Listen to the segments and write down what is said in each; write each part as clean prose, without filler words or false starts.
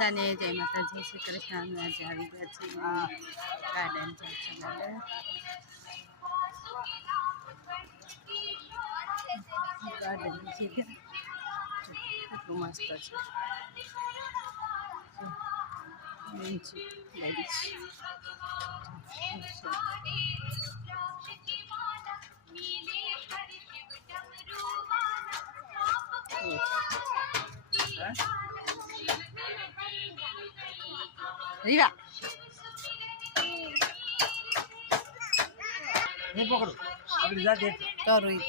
બધાને જય માતાજી, શ્રી કૃષ્ણ. આજે આવી ગયા છે ગાર્ડન છે ગાર્ડન કેટલું મસ્ત છે. રીવા તો રોહિત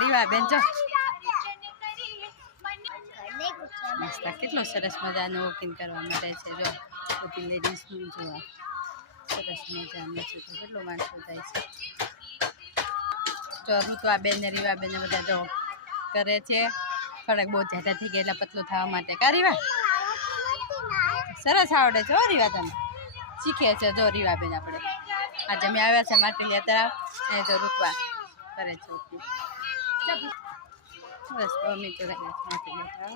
રીવા બેન જો મસ્ત કેટલું સરસ મજાનું વોકિંગ કરવા માટે છે. જો બધી લેડીઝનું જોવા સરસ મજાનું છે. તો કેટલું માણસો જાય છે. જો ઋતુઆ બેન ને રીવા બેન બધા જો કરે છે. થોડાક બહુ જાડા થઈ ગયા એટલે પતલું થવા માટે. કા રીવા સરસ આવડે છે. હો રીવા તમે શીખે છે. જો રીવા બેન આપણે આજે અમે આવ્યા છે માટી તળાવ એ જો ઋતુઆ કરે છે. બસ અમે તો રહ્યા છે માટી તળાવ.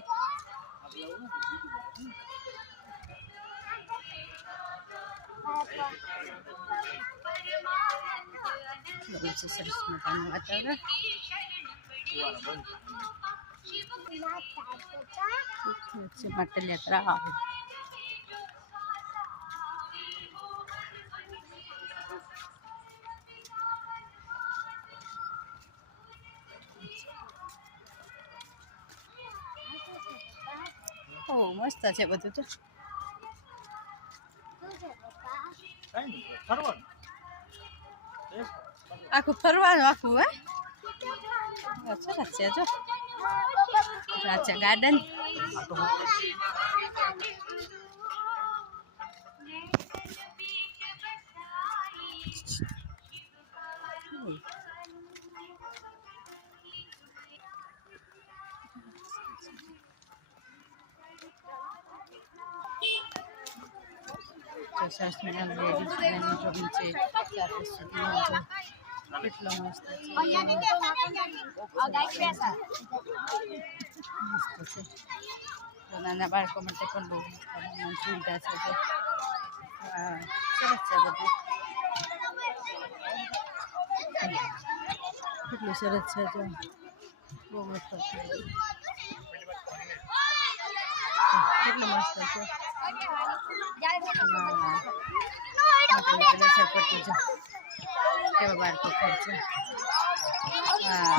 સરસ મજાનું વાતાવરણ માટેલિયા તળાવ. ઓ મસ્ત છે બધું. તો આખું ફરવાનું આખું હે સરસ છે. જો છે ગાર્ડન. સરસ મજાનું લેડીઝ ડ્રોઈંગ છે. કેટલો મસ્ત છે. નાના બાળકો માટે પણ બહુ સુવિધા છે. હા સરસ છે બધું. કેટલું સરસ છે. જો બહુ મસ્ત છે. કેટલું મસ્ત છે. કેવા બાળકો છે. હા